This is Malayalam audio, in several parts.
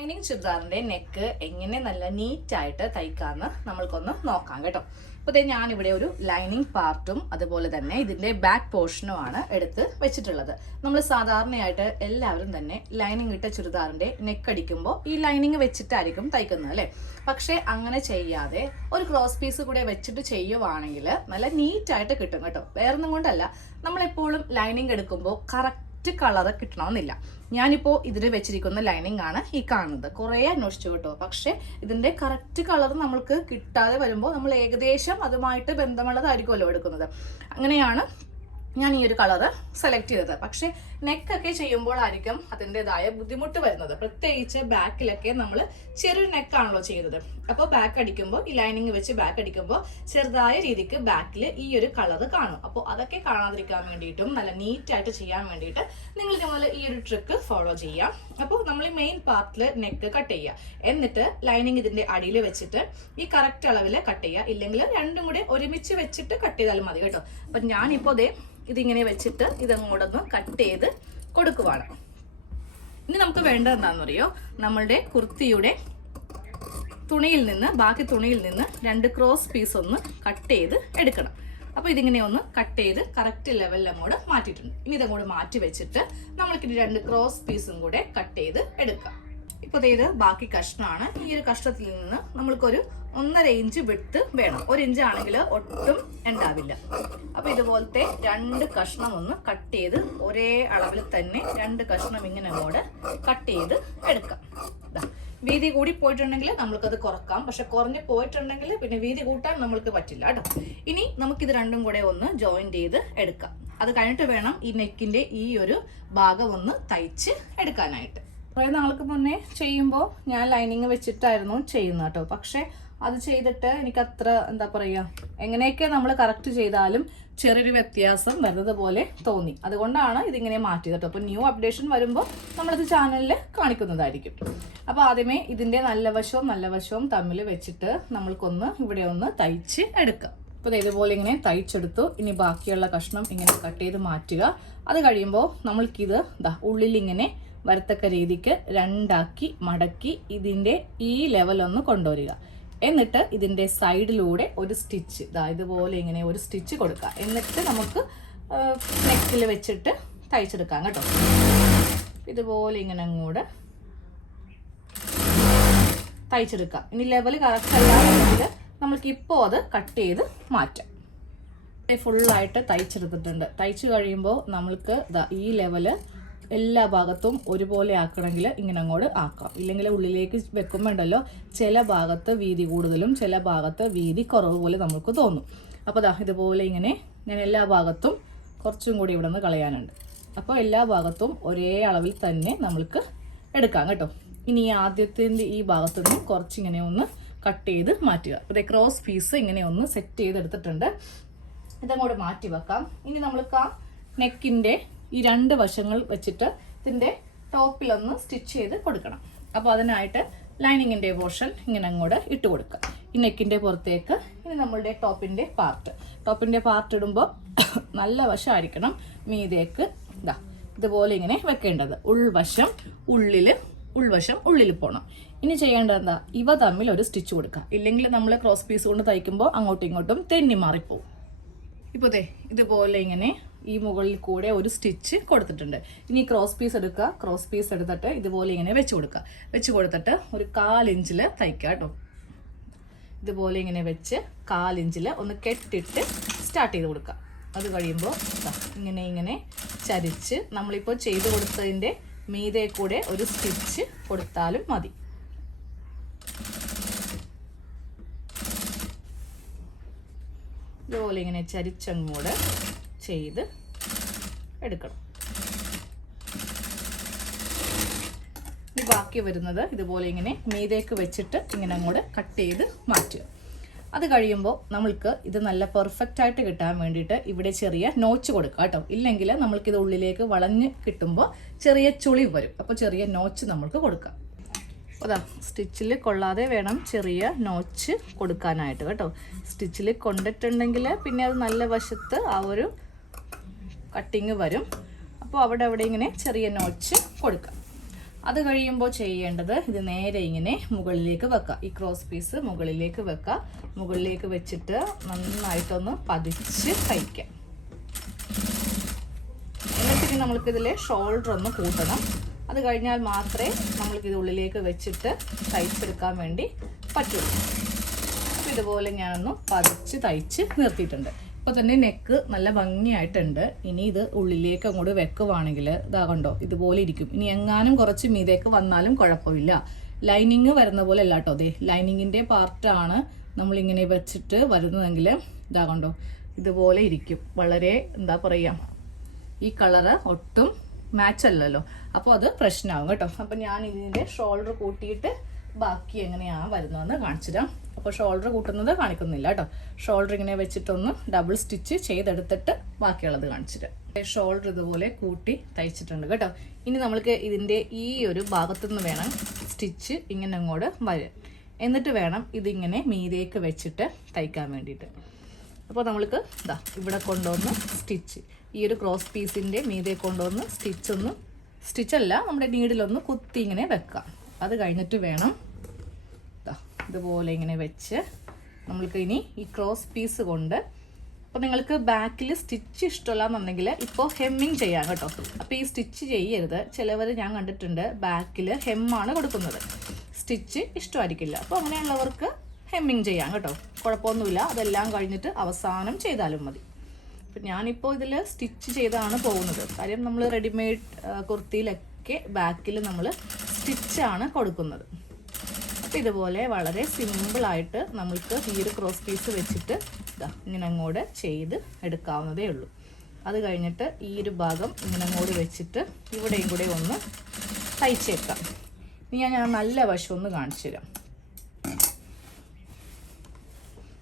ലൈനിങ് ചുരിദാറിന്റെ നെക്ക് എങ്ങനെ നല്ല നീറ്റായിട്ട് തയ്ക്കാന്ന് നമ്മൾക്കൊന്ന് നോക്കാം കേട്ടോ. അപ്പോൾ ഇതേ ഞാനിവിടെ ഒരു ലൈനിങ് പാർട്ടും അതുപോലെ തന്നെ ഇതിന്റെ ബാക്ക് പോർഷനുമാണ് എടുത്ത് വെച്ചിട്ടുള്ളത്. നമ്മൾ സാധാരണയായിട്ട് എല്ലാവരും തന്നെ ലൈനിങ് ഇട്ട ചുരിദാറിന്റെ നെക്ക് അടിക്കുമ്പോൾ ഈ ലൈനിങ് വെച്ചിട്ടായിരിക്കും തയ്ക്കുന്നത് അല്ലേ? പക്ഷേ അങ്ങനെ ചെയ്യാതെ ഒരു ക്രോസ് പീസ് കൂടെ വെച്ചിട്ട് ചെയ്യുവാണെങ്കിൽ നല്ല നീറ്റായിട്ട് കിട്ടും കേട്ടോ. വേറൊന്നും കൊണ്ടല്ല. നമ്മളെപ്പോഴും ലൈനിങ് എടുക്കുമ്പോൾ കറക്റ്റ് കളറ് കിട്ടണമെന്നില്ല. ഞാനിപ്പോൾ ഇതിൽ വെച്ചിരിക്കുന്ന ലൈനിങ് ആണ് ഈ കാണുന്നത്. കുറേ അന്വേഷിച്ചു കേട്ടോ. പക്ഷേ ഇതിന്റെ കറക്റ്റ് കളർ നമ്മൾക്ക് കിട്ടാതെ വരുമ്പോൾ നമ്മൾ ഏകദേശം അതുമായിട്ട് ബന്ധമുള്ളതായിരിക്കുമല്ലോ എടുക്കുന്നത്. അങ്ങനെയാണ് ഞാൻ ഈ ഒരു കളറ് സെലക്ട് ചെയ്തത്. പക്ഷെ നെക്കൊക്കെ ചെയ്യുമ്പോഴായിരിക്കും അതിന്റെതായ ബുദ്ധിമുട്ട് വരുന്നത്. പ്രത്യേകിച്ച് ബാക്കിലൊക്കെ നമ്മൾ ചെറിയൊരു നെക്കാണല്ലോ ചെയ്തത്. അപ്പോൾ ബാക്ക് അടിക്കുമ്പോൾ ഈ ലൈനിങ് വെച്ച് ബാക്ക് അടിക്കുമ്പോൾ ചെറുതായ രീതിക്ക് ബാക്കിൽ ഈ ഒരു കളറ് കാണും. അപ്പോൾ അതൊക്കെ കാണാതിരിക്കാൻ വേണ്ടിയിട്ടും നല്ല നീറ്റായിട്ട് ചെയ്യാൻ വേണ്ടിയിട്ട് നിങ്ങൾ ഇതുപോലെ ഈ ഒരു ട്രിക്ക് ഫോളോ ചെയ്യാം അപ്പോൾ നമ്മൾ മെയിൻ പാർട്ടിൽ നെക്ക് കട്ട് ചെയ്യുക. എന്നിട്ട് ലൈനിങ് ഇതിന്റെ അടിയിൽ വെച്ചിട്ട് ഈ കറക്റ്റ് അളവിൽ കട്ട് ചെയ്യുക. ഇല്ലെങ്കിൽ രണ്ടും കൂടെ ഒരുമിച്ച് വെച്ചിട്ട് കട്ട് ചെയ്താലും മതി കേട്ടോ. അപ്പം ഞാനിപ്പോൾ ദേ ഇതിങ്ങനെ വെച്ചിട്ട് ഇതങ്ങോട്ടൊന്ന് കട്ട് ചെയ്ത് കൊടുക്കുവാണ്. ഇനി നമുക്ക് വേണ്ട എന്താണെന്ന് അറിയോ? നമ്മളുടെ കുർത്തിയുടെ തുണിയിൽ നിന്ന് ബാക്കി തുണിയിൽ നിന്ന് രണ്ട് ക്രോസ് പീസ് ഒന്ന് കട്ട് ചെയ്ത് എടുക്കണം. അപ്പോൾ ഇതിങ്ങനെ ഒന്ന് കട്ട് ചെയ്ത് കറക്റ്റ് ലെവലിൽ അങ്ങോട്ട് മാറ്റിയിട്ടുണ്ട്. ഇനി ഇതങ്ങോട്ട് മാറ്റി വെച്ചിട്ട് നമ്മൾക്കിനി രണ്ട് ക്രോസ് പീസും കൂടെ കട്ട് ചെയ്ത് എടുക്കാം. ഇപ്പോൾ ഇത് ബാക്കി കഷ്ണമാണ് ഈ ഒരു കഷ്ണത്തിൽ നിന്ന് നമ്മൾക്കൊരു ഒന്നര ഇഞ്ച് വിട്ട് വേണം. ഒരു ഇഞ്ച് ആണെങ്കിൽ ഒട്ടും ഉണ്ടാവില്ല. അപ്പൊ ഇതുപോലത്തെ രണ്ട് കഷ്ണം ഒന്ന് കട്ട് ചെയ്ത് ഒരേ അളവിൽ തന്നെ രണ്ട് കഷ്ണം ഇങ്ങനെ കൂടെ കട്ട് ചെയ്ത് എടുക്കാം. വീതി കൂടി പോയിട്ടുണ്ടെങ്കിൽ നമ്മൾക്കത് കുറക്കാം. പക്ഷെ കുറഞ്ഞ് പോയിട്ടുണ്ടെങ്കിൽ പിന്നെ വീതി കൂട്ടാൻ നമ്മൾക്ക് പറ്റില്ല കേട്ടോ. ഇനി നമുക്ക് നമുക്കിത് രണ്ടും കൂടെ ഒന്ന് ജോയിൻ ചെയ്ത് എടുക്കാം. അത് കഴിഞ്ഞിട്ട് വേണം ഈ നെക്കിന്റെ ഈ ഒരു ഭാഗം ഒന്ന് തയ്ച്ച് എടുക്കാനായിട്ട്. കുറേ നാൾക്ക് മുന്നേ ചെയ്യുമ്പോൾ ഞാൻ ലൈനിങ് വെച്ചിട്ടായിരുന്നു ചെയ്യുന്നത് കേട്ടോ. പക്ഷേ അത് ചെയ്തിട്ട് എനിക്ക് അത്ര എന്താ പറയുക എങ്ങനെയൊക്കെ നമ്മൾ കറക്റ്റ് ചെയ്താലും ചെറിയൊരു വ്യത്യാസം വരുന്നത് പോലെ തോന്നി. അതുകൊണ്ടാണ് ഇതിങ്ങനെ മാറ്റിയത് കേട്ടോ. അപ്പോൾ ന്യൂ അപ്ഡേഷൻ വരുമ്പോൾ നമ്മളത് ചാനലിൽ കാണിക്കുന്നതായിരിക്കും. അപ്പോൾ ആദ്യമേ ഇതിന്റെ നല്ല വശവും നല്ല വശവും തമ്മിൽ വെച്ചിട്ട് നമ്മൾക്കൊന്ന് ഇവിടെ ഒന്ന് തയ്ച്ച് എടുക്കാം. അപ്പോൾ ഇതേപോലെ ഇങ്ങനെ തയ്ച്ചെടുത്തു. ഇനി ബാക്കിയുള്ള കഷ്ണം ഇങ്ങനെ കട്ട് ചെയ്ത് മാറ്റുക. അത് കഴിയുമ്പോൾ നമ്മൾക്കിത് ഇങ്ങനെ വരത്തക്ക രീതിക്ക് രണ്ടാക്കി മടക്കി ഇതിന്റെ ഈ ലെവലൊന്ന് കൊണ്ടുവരിക. എന്നിട്ട് ഇതിന്റെ സൈഡിലൂടെ ഒരു സ്റ്റിച്ച് ഇതാ ഇതുപോലെ ഇങ്ങനെ ഒരു സ്റ്റിച്ച് കൊടുക്കുക. എന്നിട്ട് നമുക്ക് നെക്കിൽ വെച്ചിട്ട് തയ്ച്ചെടുക്കാം കേട്ടോ. ഇതുപോലെ ഇങ്ങനെ അങ്ങോട്ട് തയ്ച്ചെടുക്കാം. ഇനി ലെവൽ കറക്റ്റ് നമുക്ക് ഇപ്പോൾ അത് കട്ട് ചെയ്ത് മാറ്റാം. ഫുള്ളായിട്ട് തയ്ച്ചെടുത്തിട്ടുണ്ട്. തയ്ച്ചു കഴിയുമ്പോൾ നമ്മൾക്ക് ഈ ലെവൽ എല്ലാ ഭാഗത്തും ഒരുപോലെ ആക്കണമെങ്കിൽ ഇങ്ങനെ അങ്ങോട്ട് ആക്കാം. ഇല്ലെങ്കിൽ ഉള്ളിലേക്ക് വെക്കുമ്പോൾ ഉണ്ടല്ലോ ചില ഭാഗത്ത് വീതി കൂടുതലും ചില ഭാഗത്ത് വീതി കുറവ് പോലെ നമുക്ക് തോന്നും. അപ്പോൾ ദാ ഇതുപോലെ ഇങ്ങനെ ഞാൻ എല്ലാ ഭാഗത്തും കുറച്ചും കൂടി ഇവിടെ നിന്ന് കളയാനുണ്ട്. അപ്പോൾ എല്ലാ ഭാഗത്തും ഒരേ അളവിൽ തന്നെ നമ്മൾക്ക് എടുക്കാം കേട്ടോ. ഇനി ഈ ആദ്യത്തിന്റെ ഈ ഭാഗത്തു നിന്ന് കുറച്ചിങ്ങനെ ഒന്ന് കട്ട് ചെയ്ത് മാറ്റുക. അപ്പോൾ ക്രോസ് പീസ് ഇങ്ങനെ ഒന്ന് സെറ്റ് ചെയ്തെടുത്തിട്ടുണ്ട്. ഇതങ്ങോട്ട് മാറ്റി വെക്കാം. ഇനി നമ്മൾക്ക് ആ നെക്കിന്റെ ഈ രണ്ട് വശങ്ങൾ വെച്ചിട്ട് ഇതിന്റെ ടോപ്പിലൊന്ന് സ്റ്റിച്ച് ചെയ്ത് കൊടുക്കണം. അപ്പോൾ അതിനായിട്ട് ലൈനിങ്ങിന്റെ പോർഷൻ ഇങ്ങനെ അങ്ങോട്ട് ഇട്ട് കൊടുക്കുക. ഈ നെക്കിന്റെ പുറത്തേക്ക് ഇനി നമ്മളുടെ ടോപ്പിന്റെ പാർട്ട് ടോപ്പിന്റെ പാർട്ട് ഇടുമ്പോൾ നല്ല വശമായിരിക്കണം മീതേക്ക്. ഇതാ ഇതുപോലെ ഇങ്ങനെ വെക്കേണ്ടത്. ഉൾവശം ഉള്ളിൽ ഉൾവശം ഉള്ളിൽ പോകണം ഇനി ചെയ്യേണ്ടത് എന്താ? ഇവ തമ്മിൽ ഒരു സ്റ്റിച്ച് കൊടുക്കുക. ഇല്ലെങ്കിൽ നമ്മൾ ക്രോസ് പീസ് കൊണ്ട് തയ്ക്കുമ്പോൾ അങ്ങോട്ടും ഇങ്ങോട്ടും തെന്നി മാറിപ്പോവും. ഇപ്പോൾ ദേ ഇതുപോലെ ഇങ്ങനെ ഈ മുകളിൽ കൂടെ ഒരു സ്റ്റിച്ച് കൊടുത്തിട്ടുണ്ട്. ഇനി ക്രോസ് പീസ് എടുക്കുക. ക്രോസ് പീസ് എടുത്തിട്ട് ഇതുപോലെ ഇങ്ങനെ വെച്ച് കൊടുക്കുക. വെച്ച് കൊടുത്തിട്ട് ഒരു കാലിഞ്ചിൽ തയ്ക്കുക കേട്ടോ. ഇതുപോലെ ഇങ്ങനെ വെച്ച് കാലിഞ്ചിൽ ഒന്ന് കെട്ടിട്ട് സ്റ്റാർട്ട് ചെയ്ത് കൊടുക്കുക. അത് കഴിയുമ്പോൾ ഇങ്ങനെ ഇങ്ങനെ ചരിച്ച് നമ്മളിപ്പോൾ ചെയ്ത് കൊടുത്തതിന്റെ മീതെ കൂടെ ഒരു സ്റ്റിച്ച് കൊടുത്താലും മതി. ഇതുപോലെ ഇങ്ങനെ ചരിച്ചങ്ങോട് ചെയ്ത് എടുക്കണം. ഇനി ബാക്കി വരുന്നത് ഇതുപോലെ ഇങ്ങനെ മീതേക്ക് വെച്ചിട്ട് ഇങ്ങനെ അങ്ങോട്ട് കട്ട് ചെയ്ത് മാറ്റുക. അത് കഴിയുമ്പോൾ നമ്മൾക്ക് ഇത് നല്ല പെർഫെക്റ്റ് ആയിട്ട് കിട്ടാൻ വേണ്ടിയിട്ട് ഇവിടെ ചെറിയ നോച്ച് കൊടുക്കുക കേട്ടോ. ഇല്ലെങ്കിൽ നമ്മൾക്കിത് ഉള്ളിലേക്ക് വളഞ്ഞ് കിട്ടുമ്പോൾ ചെറിയ ചുളി വരും. അപ്പോൾ ചെറിയ നോച്ച് നമ്മൾക്ക് കൊടുക്കാം. അതാ സ്റ്റിച്ചിൽ കൊള്ളാതെ വേണം ചെറിയ നോച്ച് കൊടുക്കാനായിട്ട് കേട്ടോ. സ്റ്റിച്ചിൽ കൊണ്ടിട്ടുണ്ടെങ്കിൽ പിന്നെ അത് നല്ല വശത്ത് ആ ഒരു കട്ടിങ് വരും. അപ്പോൾ അവിടെ അവിടെ ഇങ്ങനെ ചെറിയ നോച്ച് കൊടുക്കുക അത് കഴിയുമ്പോൾ ചെയ്യേണ്ടത് ഇത് നേരെ ഇങ്ങനെ മുകളിലേക്ക് വെക്കുക ഈ ക്രോസ് പീസ് മുകളിലേക്ക് വെക്കുക മുകളിലേക്ക് വെച്ചിട്ട് നന്നായിട്ടൊന്ന് പതിച്ച് തയ്ക്കാം. എന്നിട്ട് നമ്മൾക്കിതിൽ ഷോൾഡർ ഒന്ന് കൂട്ടണം. അത് കഴിഞ്ഞാൽ മാത്രമേ നമ്മൾക്കിത് ഉള്ളിലേക്ക് വെച്ചിട്ട് തയ്ച്ചെടുക്കാൻ വേണ്ടി പറ്റുള്ളൂ. അപ്പോൾ ഇതുപോലെ ഞാനൊന്ന് പതിച്ച് തയ്ച്ച് നിർത്തിയിട്ടുണ്ട്. ഇപ്പോൾ തന്നെ നെക്ക് നല്ല ഭംഗിയായിട്ടുണ്ട്. ഇനി ഇത് ഉള്ളിലേക്ക് അങ്ങോട്ട് വെക്കുവാണെങ്കിൽ ഇതാ കണ്ടോ ഇതുപോലെ ഇരിക്കും. ഇനി എങ്ങാനും കുറച്ച് മീതേക്ക് വന്നാലും കുഴപ്പമില്ല. ലൈനിങ് വരുന്ന പോലെ അല്ല കേട്ടോ. അതെ ലൈനിങ്ങിന്റെ പാർട്ടാണ് നമ്മളിങ്ങനെ വെച്ചിട്ട് വരുന്നതെങ്കിൽ ഇതാ കണ്ടോ ഇതുപോലെ ഇരിക്കും. വളരെ എന്താ പറയുക ഈ കളറ് ഒട്ടും മാച്ച് അല്ലല്ലോ. അപ്പോൾ അത് പ്രശ്നമാകും കേട്ടോ. അപ്പം ഞാൻ ഇതിന്റെ ഷോൾഡർ കൂട്ടിയിട്ട് ബാക്കി എങ്ങനെയാണ് വരുന്നതെന്ന് കാണിച്ചു തരാം അപ്പോൾ ഷോൾഡർ കൂട്ടുന്നത് കാണിക്കുന്നില്ല കേട്ടോ. ഷോൾഡർ ഇങ്ങനെ വെച്ചിട്ടൊന്ന് ഡബിൾ സ്റ്റിച്ച് ചെയ്തെടുത്തിട്ട് ബാക്കിയുള്ളത് കാണിച്ചിട്ട്. ഷോൾഡർ ഇതുപോലെ കൂട്ടി തയ്ച്ചിട്ടുണ്ട് കേട്ടോ. ഇനി നമ്മൾക്ക് ഇതിന്റെ ഈ ഒരു ഭാഗത്തു നിന്ന് വേണം സ്റ്റിച്ച് ഇങ്ങനെ അങ്ങോട്ട് വരും എന്നിട്ട് വേണം ഇതിങ്ങനെ മീതേക്ക് വെച്ചിട്ട് തയ്ക്കാൻ വേണ്ടിയിട്ട്. അപ്പോൾ നമ്മൾക്ക് ഇതാ ഇവിടെ കൊണ്ടുവന്ന് സ്റ്റിച്ച് ഈ ഒരു ക്രോസ് പീസിന്റെ മീതെ കൊണ്ടുവന്ന് സ്റ്റിച്ചൊന്ന് സ്റ്റിച്ചല്ല നമ്മുടെ നീഡിലൊന്ന് കുത്തി ഇങ്ങനെ വെക്കാം. അത് കഴിഞ്ഞിട്ട് വേണം ഇതുപോലെ ഇങ്ങനെ വെച്ച് നമ്മൾക്ക് ഇനി ഈ ക്രോസ് പീസ് കൊണ്ട് അപ്പോൾ നിങ്ങൾക്ക് ബാക്കിൽ സ്റ്റിച്ച് ഇഷ്ടമല്ല എന്നുണ്ടെങ്കിൽ ഇപ്പോൾ ഹെമ്മിങ് ചെയ്യാം കേട്ടോ. അപ്പോൾ ഈ സ്റ്റിച്ച് ചെയ്യരുത്. ചിലവർ ഞാൻ കണ്ടിട്ടുണ്ട് ബാക്കിൽ ഹെമ്മാണ് കൊടുക്കുന്നത്. സ്റ്റിച്ച് ഇഷ്ടമായിരിക്കില്ല. അപ്പോൾ അങ്ങനെയുള്ളവർക്ക് ഹെമ്മിങ് ചെയ്യാം കേട്ടോ. കുഴപ്പമൊന്നുമില്ല. അതെല്ലാം കഴിഞ്ഞിട്ട് അവസാനം ചെയ്താലും മതി. അപ്പം ഞാനിപ്പോൾ ഇതിൽ സ്റ്റിച്ച് ചെയ്താണ് പോകുന്നത്. കാര്യം നമ്മൾ റെഡിമെയ്ഡ് കുർത്തിയിലൊക്കെ ബാക്കിൽ നമ്മൾ സ്റ്റിച്ചാണ് കൊടുക്കുന്നത്. അപ്പം ഇതുപോലെ വളരെ സിമ്പിളായിട്ട് നമ്മൾക്ക് ഈ ഒരു ക്രോസ് പീസ് വെച്ചിട്ട് ഇങ്ങനെ അങ്ങോട്ട് ചെയ്ത് എടുക്കാവുന്നതേ ഉള്ളൂ. അത് കഴിഞ്ഞിട്ട് ഈ ഒരു ഭാഗം ഇങ്ങനെ അങ്ങോട്ട് വെച്ചിട്ട് ഇവിടെയും കൂടെ ഒന്ന് തയ്ച്ചേക്കാം ഇനി ഞാൻ നല്ല വശം ഒന്ന് കാണിച്ചു തരാം.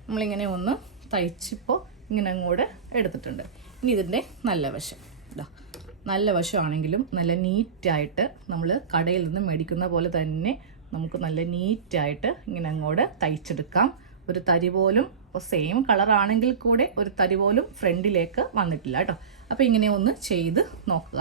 നമ്മളിങ്ങനെ ഒന്ന് തയ്ച്ചിപ്പോൾ ഇങ്ങനെ അങ്ങോട്ട് എടുത്തിട്ടുണ്ട്. ഇനി ഇതിന്റെ നല്ല വശം. ഇതാ നല്ല വശമാണെങ്കിലും നല്ല നീറ്റായിട്ട് നമ്മൾ കടയിൽ നിന്ന് മേടിക്കുന്ന പോലെ തന്നെ നമുക്ക് നല്ല നീറ്റായിട്ട് ഇങ്ങനെ അങ്ങോട്ട് തയ്ച്ചെടുക്കാം. ഒരു തരി പോലും ഇപ്പോൾ സെയിം കളറാണെങ്കിൽ കൂടെ ഒരു തരി പോലും ഫ്രണ്ടിലേക്ക് വന്നിട്ടില്ല കേട്ടോ. അപ്പോൾ ഇങ്ങനെ ഒന്ന് ചെയ്ത് നോക്കുക.